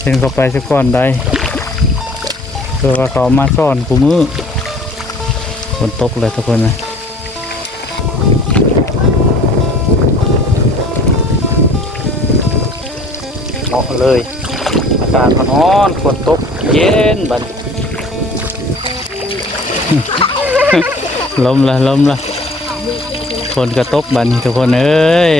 เช่นเขาไปสักก่อนได้เพื่อว่าเขามาซ่อนกูมือฝนตกเลยทุกคนนะเหมาะเลยอากาศร้อนฝนตกเย็นบัด ลมละฝนกระตกบัดทุกคนเอ้ย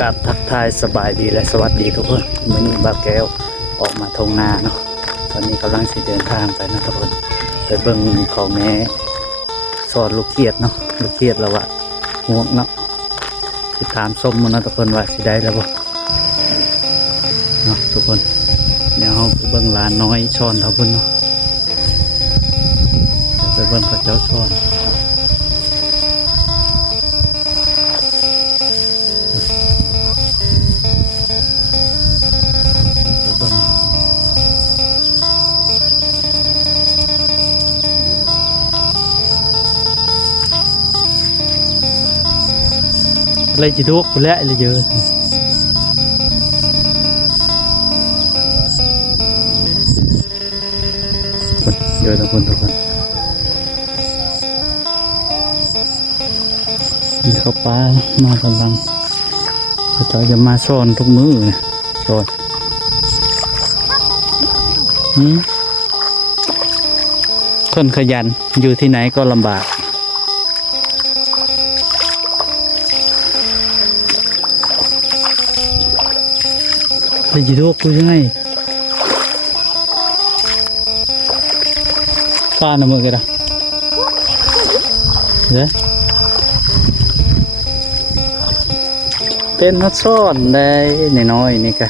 กับทักทายสบายดีและสวัสดีทุกคนมื้อนี้บ่าวแก้วออกมาทงนาเนาะตอนนี้กำลังสิเดินทางไปนะทุกคนไปเบิ่งเขาแม่สอนลูกเขียดเนาะลูกเขียดแล้วว่าห่วงเนาะสิถามส้มมันนะทุกคนว่าสิได้แล้วบ่เนาะทุกคนเดี๋ยวเราไปเบิ่งหลานน้อยสอนเขาเพิ่นเนาะไปเบิ่งเขาเจ้าสอนอะไรจีทุกคนละอะไรเยอะเยอะทุกคนมีข้าวปลามากำลังเขาจะมาซ่อนทุกมื้อนะซ่อนคนขยันอยู่ที่ไหนก็ลำบากเลยจีทุกยังไงป้าหน้ามือกันนะเด้เป็นนัดซ่อนได้น้อยนี่กะ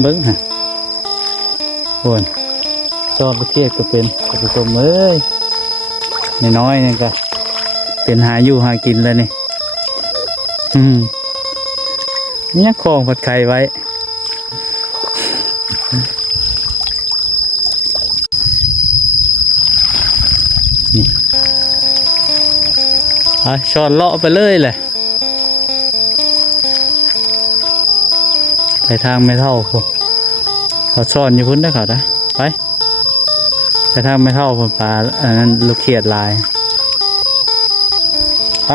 เบิ้งฮะคนซ่อนไปเทียบก็เป็นกระปุกเอ้ยน้อยนี่กะเป็นหาอยู่หากินแล้วนี่นี่คลองผัดไข่ไว้นี่ช้อนเลาะไปเลยแหละไปทางไม่เท่าเขาซ่อนอยู่พุ่นได้เขาได้ไปทางไม่เท่าปลาอันนั้นลูกเขียดลายไป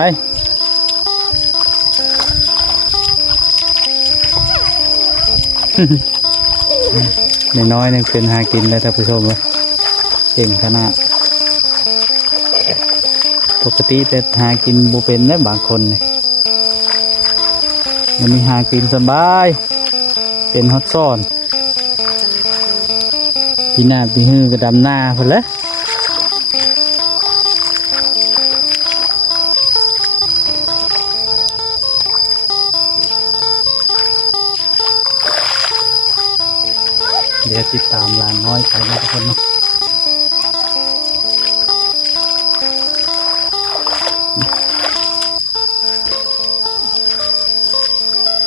น้อยนึงเป็นหากินได้ท่านผู้ชมเลยเก่งขนาดปกติแต่หากินบุเป็นได้บางคนเลยมันมีหากินสบายเป็นฮอตซ่อนปีหน้าปีหื้อกระดำหน้าพอแล้วเดี๋ยวติดตามหลานน้อยไปนะทุกคนเนาะ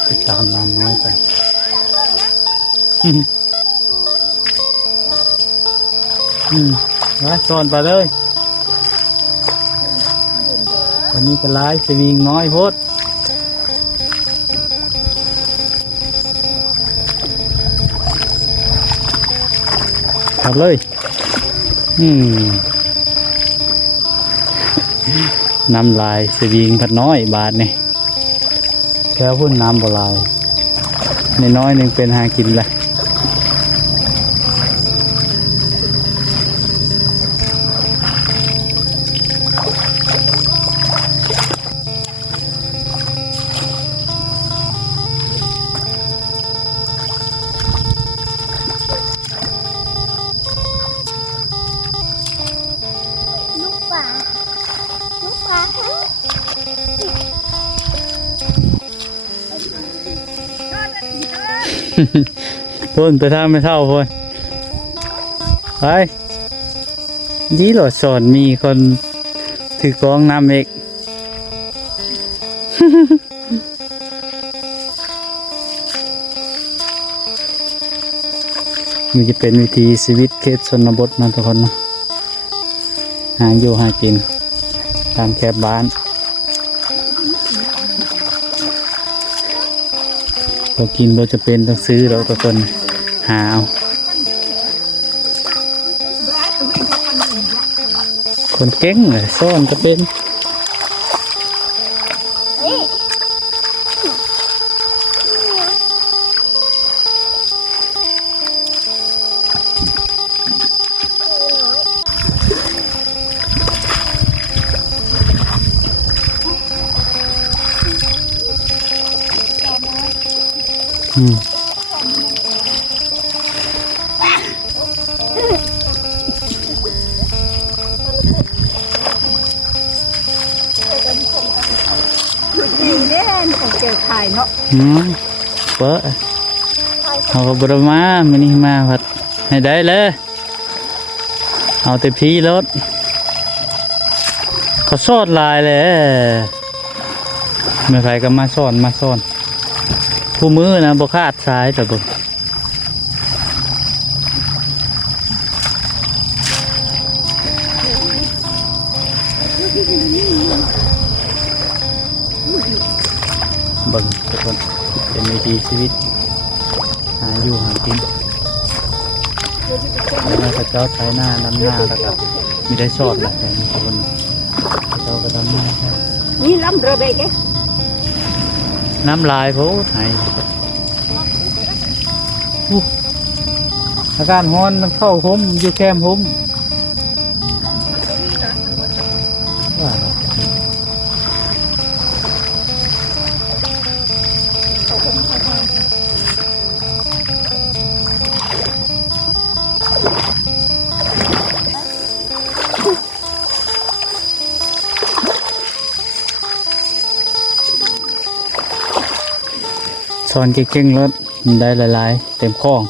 ติดตามหลานน้อยไปมาสอนไปเลยวันนี้ก็ไล่สวิงน้อยโพดขับเลยน้ำลายสวิงพัดน้อยบาทนี่แค่พุ่นน้ำบลายในน้อยนึงเป็นหากินเลยพ่นไปทางไม่เท่าพ่นไปดีหลอดสอนมีคนถือกองน้ำเอก มันจะเป็นวิธีชีวิตเขตชนบทนะทุกคนเนาะหาอยู่หากินตามแคบบ้านเรากินเราจะเป็นต้องซื้อเราทุกคนหาเอาคนเก่งเลยซ่อนจะเป็นนี่เนี่ยของเจอไข่เนาะ เปิดเอากระบรมามันนี่มาพัดให้ได้เลยเอาแต่พีรถเขาซ่อนลายเลยไม่ใครก็มาซ่อนผู้มือนะบคาดซ้ายแต่บุเบิ่งทุกคนเป็นวิถีชีวิตหาอยู่หากินแล้วก็เจ้าใช้หน้าดำหน้าแล้วก็มีได้ชอดแหละแต่ทุกคนเจ้าก็ดำหน้าแค่ นี่ล้ำเรือเบกเอ๊ะ น้ำลายโพดไหนอาการฮ้อนมันเข้าผมอยู่แคมผมว่าแล้วสอนเก่งๆรถมันได้หลายๆเต็มข้อง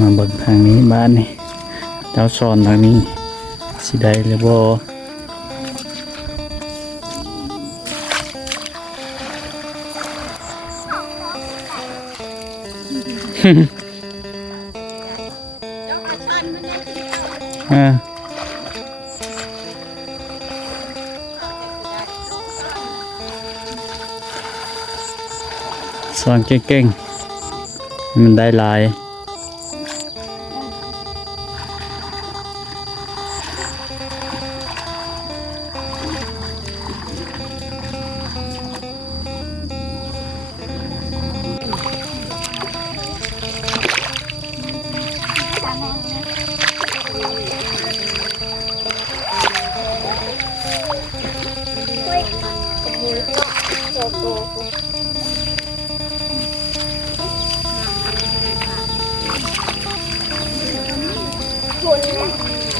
มาเบิ่งทางนี้บ้านนี่เจ้าสอนทางนี้สิได้หรือบ่สอนเก่งๆมันได้หลาย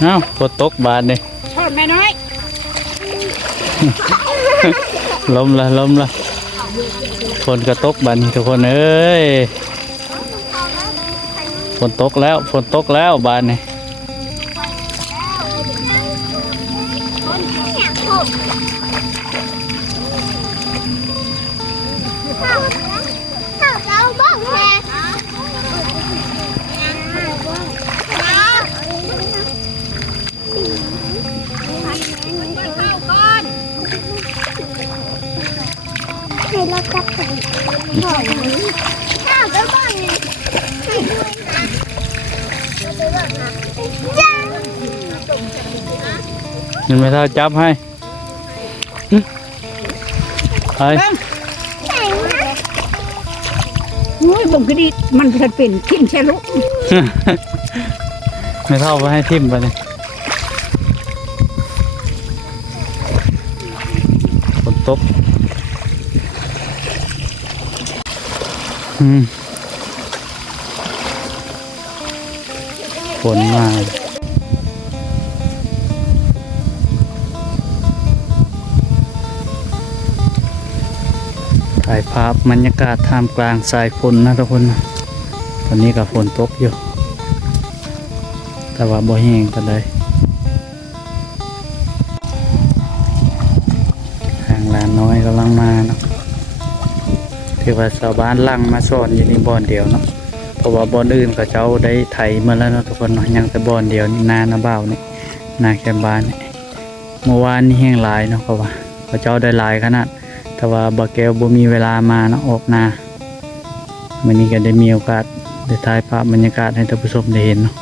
เอ้าฝนตกบาดนี่ ทอดแม่น้อย ล้มละฝนก็ตกบาดนี่ทุกคนเอ้ยฝนตกแล้วบาดนี่เราจับกันข้าวก็บ้างให้ด้วยนะจ้า เห็นไหมเท่าจับให้ไป ใส่นะ นุ้ยบ่งก็ดีมันจะเป็นทิ้งใช่ลูก ไม่เท่าไปให้ทิ่มไปเลยฝนตก นมาถ่ายภาพบรรยากาศท่ามกลางสายฝนนะทุกคนนะตอนนี้ก็ฝนตกอยู่แต่ว่าบ่แห้งปานใดทางลานน้อยกำลังมาเนาะที่ว่าชาวบ้านลังมาซ่อนอยู่นี่บ่อนเดียวเนาะเพราะว่าบ่อนอื่นก็เจ้าได้ไถมาแล้วเนาะทุกคนเนาะยังแต่บ่อนเดียวนี่นานะบ่าวนี่นาแคมบ้านนี่เมื่อวานนี่แห้งหลายเนาะเขาว่าเขาเจ้าได้หลายขนาดแต่ว่าบ่แก้วบ่มีเวลามาเนาะออกนามื้อนี้ก็ได้มีโอกาสได้ถ่ายภาพบรรยากาศให้ท่านผู้ชมได้เห็นเนาะ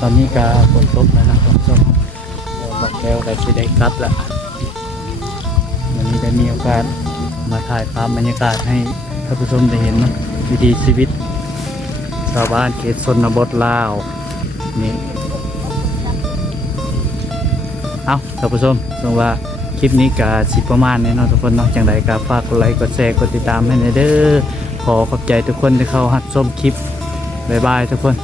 ตอนนี้ก็ฝนตกแล้วนะท่านผู้ชมเดี๋ยวบ่แก้วก็สิได้กลับแล้ววันนี้ได้มีโอกาสมาถ่ายภาพบรรยากาศให้ท่านผู้ชมได้เห็นเนาะวิถีชีวิตชาวบ้านเขตชนบทลาวนี่เอาท่านผู้ชมซึ่งว่าคลิปนี้ก็สิประมาณนี้เนาะทุกคนเนาะจังใดก็ฝากกดไลค์กดแชร์กดติดตามให้หน่อยเด้อขอขอบใจทุกคนที่เข้ารับชมคลิปบ๊ายบายทุกคน